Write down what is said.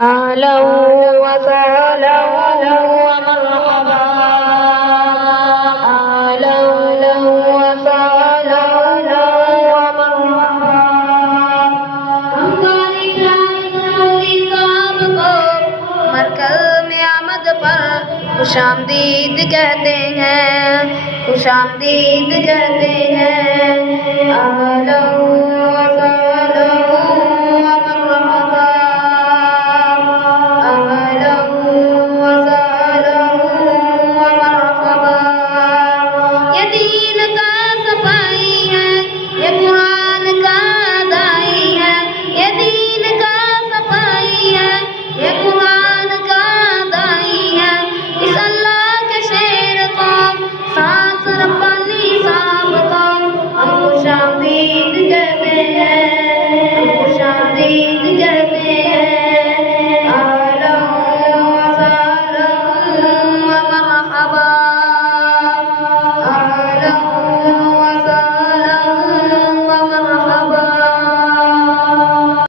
أهلا وسهلا ومرحبا، أهلا وسهلا ومرحبا. ہماری شاعری صاحب کو مرکز میں آمد پر خوش آمدید کہتے ہیں، خوش آمدید کہتے ہیں. أهلا